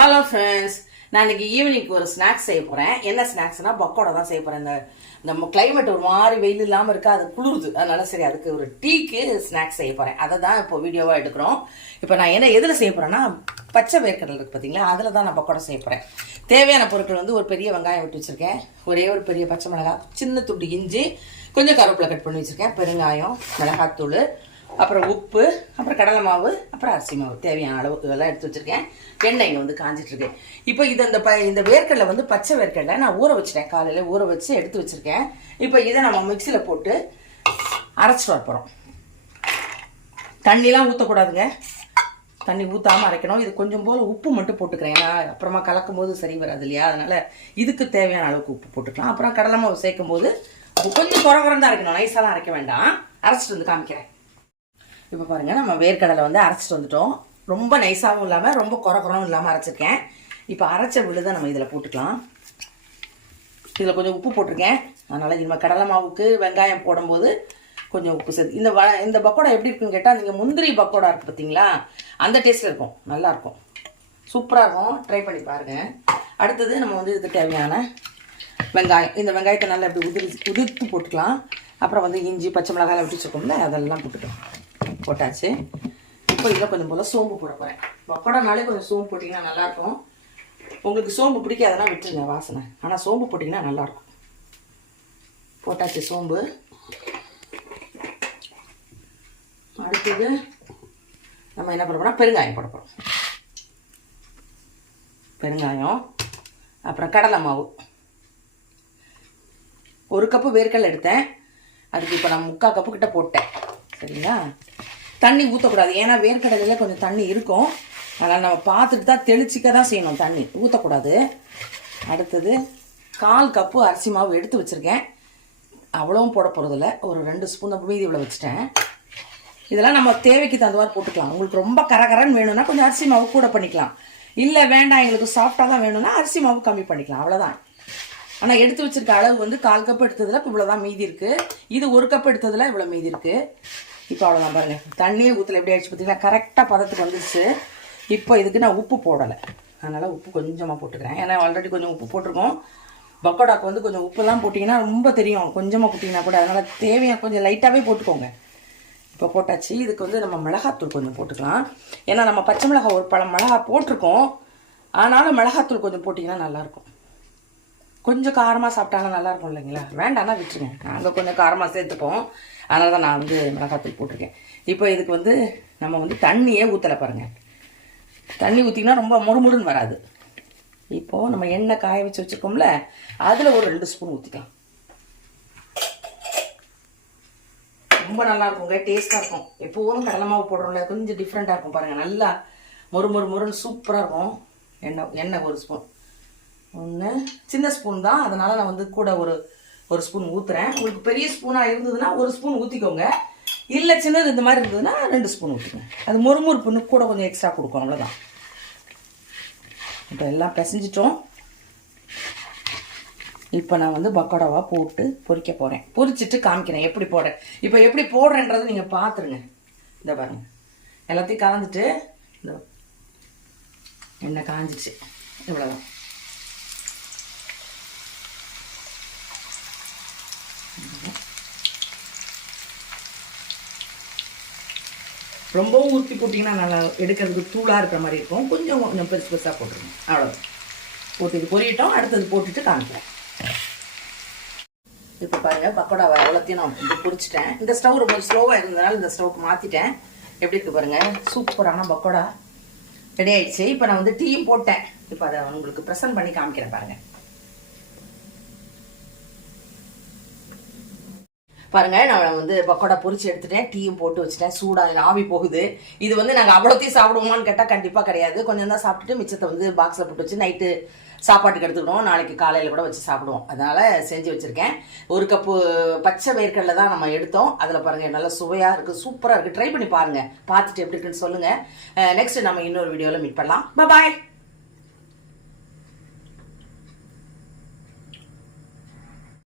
Hello friends, நான் இன்னைக்கு ஈவினிங்க்கு ஒரு ஸ்நாக்ஸ் செய்ய போகிறேன். என்ன ஸ்நாக்ஸ்னால் பக்கோடா தான் செய்ய போகிறேன். நம்ம கிளைமேட் ஒரு மாதிரி வெயில் இல்லாமல் இருக்கா, அது குளிருது. அதனால சரி அதுக்கு ஒரு டீக்கு ஸ்நாக்ஸ் செய்ய போகிறேன். அதை தான் இப்போ வீடியோவாக எடுக்கிறோம். இப்போ நான் எதில் செய்ய போகிறேன்னா, பச்சை வேர்க்கடலை இருக்குது பார்த்தீங்களா, அதில் தான் நான் பக்கோடா செய்ய போகிறேன். தேவையான பொருட்கள் வந்து ஒரு பெரிய வெங்காயம் விட்டு வச்சுருக்கேன், ஒரே ஒரு பெரிய பச்சை மிளகாய், சின்ன துண்டு இஞ்சி, கொஞ்சம் கருவேப்பிலை கட் பண்ணி வச்சுருக்கேன், பெருங்காயம், மிளகாத்தூள், அப்புறம் உப்பு, அப்புறம் கடலை மாவு, அப்புறம் அரிசி மாவு, தேவையான அளவு இதெல்லாம் எடுத்து வச்சுருக்கேன். எண்ணெய் இங்கே வந்து காஞ்சிட்ருக்கேன். இப்போ இது இந்த வேர்க்கடலை வந்து பச்சை வேர்க்கடலை நான் ஊற வச்சுட்டேன், காலையில் ஊற வச்சு எடுத்து வச்சுருக்கேன். இப்போ இதை நம்ம மிக்சியில் போட்டு அரைச்சிட்டு வர போகிறோம். தண்ணிலாம் ஊற்றக்கூடாதுங்க, தண்ணி ஊற்றாமல் அரைக்கணும். இது கொஞ்சம் போல் உப்பு மட்டும் போட்டுக்கிறேன், ஏன்னா அப்புறமா கலக்கும் போது சரி வராது இல்லையா, அதனால் இதுக்கு தேவையான அளவுக்கு உப்பு போட்டுக்கலாம். அப்புறம் கடலை மாவு சேர்க்கும் போது கொஞ்சம் குறகுறம் தான் அரைக்கணும், நைஸாலாம் அரைக்க வேண்டாம். அரைச்சிட்டு வந்து காமிக்கிறேன். இப்போ பாருங்கள், நம்ம வேர்க்கடலை வந்து அரைச்சிட்டு வந்துட்டோம். ரொம்ப நைஸாகவும் இல்லாமல் ரொம்ப குறகுறவும் இல்லாமல் அரைச்சிருக்கேன். இப்போ அரைச்ச விழுதை நம்ம இதில் போட்டுக்கலாம். இதில் கொஞ்சம் உப்பு போட்டிருக்கேன், அதனால் நம்ம கடலை மாவுக்கு வெங்காயம் போடும்போது கொஞ்சம் உப்பு சேர்த்து. இந்த பக்கோடா எப்படி இருக்குன்னு கேட்டால், நீங்கள் முந்திரி பக்கோடா இருக்குது பார்த்தீங்களா, அந்த டேஸ்ட்டில் இருக்கும், நல்லாயிருக்கும், சூப்பராக இருக்கும். ட்ரை பண்ணி பாருங்கள். அடுத்தது நம்ம வந்து இதுக்கு தேவையான வெங்காயம், இந்த வெங்காயத்தை நல்லா இப்படி உதிர்த்து போட்டுக்கலாம். அப்புறம் வந்து இஞ்சி, பச்சை மிளகாய் விட்டு வச்சுருக்கோம்ல, அதெல்லாம் போட்டாச்சு. இப்போ இதில் கொஞ்சம் போல் சோம்பு போட போகிறேன். பக்கோடானாலே கொஞ்சம் சோம்பு போட்டிங்கன்னா நல்லாயிருக்கும். உங்களுக்கு சோம்பு பிடிக்காதனா விட்டுருங்க வாசனை, ஆனால் சோம்பு போட்டிங்கன்னா நல்லாயிருக்கும். போட்டாச்சு சோம்பு. அடுத்தது நம்ம என்ன பண்ண போகிறோம், பெருங்காயம் போட போகிறோம். பெருங்காயம், அப்புறம் கடலை மாவு. ஒரு கப்பு வேர்க்கடலை எடுத்தேன், அதுக்கு இப்போ நான் 3/4 கப்பு கிட்ட போட்டேன். சரிங்களா, தண்ணி ஊற்றக்கூடாது, ஏன்னா வேர்க்கடலையில் கொஞ்சம் தண்ணி இருக்கும், அதனால் நம்ம பார்த்துட்டு தான் தெளிச்சிக்க தான் செய்யணும், தண்ணி ஊற்றக்கூடாது. அடுத்தது 1/4 கப்பு அரிசி மாவு எடுத்து வச்சுருக்கேன், அவ்வளவும் போட போகிறதில்ல, ஒரு 2 ஸ்பூன் மீதி இவ்வளோ வச்சுட்டேன். இதெல்லாம் நம்ம தேவைக்கு தகுந்த மாதிரி போட்டுக்கலாம். உங்களுக்கு ரொம்ப கரகரன்னு வேணும்னா கொஞ்சம் அரிசி மாவு கூட பண்ணிக்கலாம், இல்லை வேண்டாம் எங்களுக்கு சாஃப்டாக தான் வேணும்னா அரிசி மாவு கம்மி பண்ணிக்கலாம், அவ்வளோதான். ஆனால் எடுத்து வச்சுருக்க அளவு வந்து 1/4 கப் எடுத்ததில் இப்போ இவ்வளோ தான் மீதி இருக்குது. இது 1 கப் எடுத்ததில் இவ்வளோ மீதி இருக்குது. இப்போ அவ்வளோதான் பாருங்கள், தண்ணியே ஊற்றலை, எப்படி ஆகிடுச்சு பார்த்தீங்கன்னா, கரெக்டாக பதத்துக்கு வந்துடுச்சு. இப்போ இதுக்கு நான் உப்பு போடலை, அதனால் உப்பு கொஞ்சமாக போட்டுக்கிறேன், ஏன்னா ஆல்ரெடி கொஞ்சம் உப்பு போட்டிருக்கோம். பக்கோடாக்கு வந்து கொஞ்சம் உப்புலாம் போட்டிங்கன்னா ரொம்ப தெரியும், கொஞ்சமாக போட்டிங்கன்னா கூட, அதனால் தேவையான கொஞ்சம் லைட்டாகவே போட்டுக்கோங்க. இப்போ போட்டாச்சு. இதுக்கு வந்து நம்ம மிளகாத்தூள் கொஞ்சம் போட்டுக்கலாம், ஏன்னா நம்ம பச்சை மிளகாய் ஒரு பழம் மிளகாய் போட்டிருக்கோம், ஆனாலும் மிளகாத்தூள் கொஞ்சம் போட்டிங்கன்னா நல்லாயிருக்கும். கொஞ்சம் காரமாக சாப்பிட்டாலும் நல்லாயிருக்கும் இல்லைங்களா, வேண்டாம்னா விட்டுருங்க, நாங்கள் கொஞ்சம் காரமாக சேர்த்துப்போம், அதனால தான் நான் வந்து மிளகாத்தூள் போட்டிருக்கேன். இப்போ இதுக்கு வந்து நம்ம வந்து தண்ணியே ஊற்றலை பாருங்கள், தண்ணி ஊற்றிங்கன்னா ரொம்ப முறுமுறுன்னு வராது. இப்போது நம்ம எண்ணெய் காய வச்சு வச்சுருக்கோம்ல, அதில் ஒரு 2 ஸ்பூன் ஊற்றிக்கலாம். ரொம்ப நல்லாயிருக்குங்க, டேஸ்ட்டாக இருக்கும். எப்போதும் கடலை மாவு போடுறோம்ல, கொஞ்சம் டிஃப்ரெண்ட்டாக இருக்கும் பாருங்கள், நல்லா முறுமுறுன்னு சூப்பராக இருக்கும். எண்ணெய் 1 ஸ்பூன், ஒன்று சின்ன ஸ்பூன் தான், அதனால் நான் வந்து கூட ஒரு ஸ்பூன் ஊற்றுறேன். உங்களுக்கு பெரிய ஸ்பூனாக இருந்ததுன்னா 1 ஸ்பூன் ஊற்றிக்கோங்க, இல்லை சின்னது இந்த மாதிரி இருந்ததுன்னா 2 ஸ்பூன் ஊற்றிக்கோங்க. அது முறுமுறுப்புன்னு கூட கொஞ்சம் எக்ஸ்ட்ரா கொடுக்கும், அவ்வளோதான். இப்போ எல்லாம் பிசைஞ்சிட்டோம். இப்போ நான் வந்து பக்கோடாவாக போட்டு பொரிக்க போகிறேன், பொரிச்சிட்டு காமிக்கிறேன் எப்படி போடுறேன். இப்போ எப்படி போடுறேன்றதை நீங்கள் பார்த்துருங்க. இந்த பாருங்கள், எல்லாத்தையும் கலந்துட்டு இந்த எண்ணெய் காஞ்சிச்சு, இவ்வளோதான். ரொம்பவும் ஊற்றி போட்டிங்கன்னா நல்லா எடுக்கிறதுக்கு தூளாக இருக்கிற மாதிரி இருக்கும், கொஞ்சம் பெருசு பெருசாக போட்டுருங்க, அவ்வளோதான். போட்டு இது பொரியட்டும், அடுத்தது போட்டுட்டு காமிக்கிறேன். இப்போ பாருங்கள், பக்கோடாவை அவ்வளோத்தையும் நான் பொரிச்சிட்டேன். இந்த ஸ்டவ் ரொம்ப ஸ்லோவாக இருந்ததுனால இந்த ஸ்டவ்க்கு மாற்றிட்டேன். எப்படி இருக்குது பாருங்கள், சூப்பரான பக்கோடா ரெடி ஆகிடுச்சு. இப்போ நான் வந்து டீயும் போட்டேன், இப்போ அதை உங்களுக்கு ப்ரெசென்ட் பண்ணி காமிக்கிறேன் பாருங்கள். பாருங்கள், நான் வந்து பக்கோடா பொரிச்சு எடுத்துட்டேன், டீயும் போட்டு வச்சுட்டேன், சூடாக ஆவி போகுது. இது வந்து நாங்கள் அவ்வளோத்தையும் சாப்பிடுவோமான்னு கேட்டால் கண்டிப்பாக கிடையாது, கொஞ்சம் தான் சாப்பிட்டுட்டு மிச்சத்தை வந்து பாக்ஸில் போட்டு வச்சு நைட்டு சாப்பாட்டுக்கு எடுத்துக்கிடுவோம், நாளைக்கு காலையில் கூட வச்சு சாப்பிடுவோம், அதனால் செஞ்சு வச்சுருக்கேன். 1 கப்பு பச்சை வேர்க்கடலை தான் நம்ம எடுத்தோம். அதில் பாருங்கள், நல்லா சுவையாக இருக்குது, சூப்பராக இருக்குது. ட்ரை பண்ணி பாருங்கள், பார்த்துட்டு எப்படி இருக்குன்னு சொல்லுங்கள். நெக்ஸ்ட் நம்ம இன்னொரு வீடியோவில் மீட் பண்ணலாம். பாய்.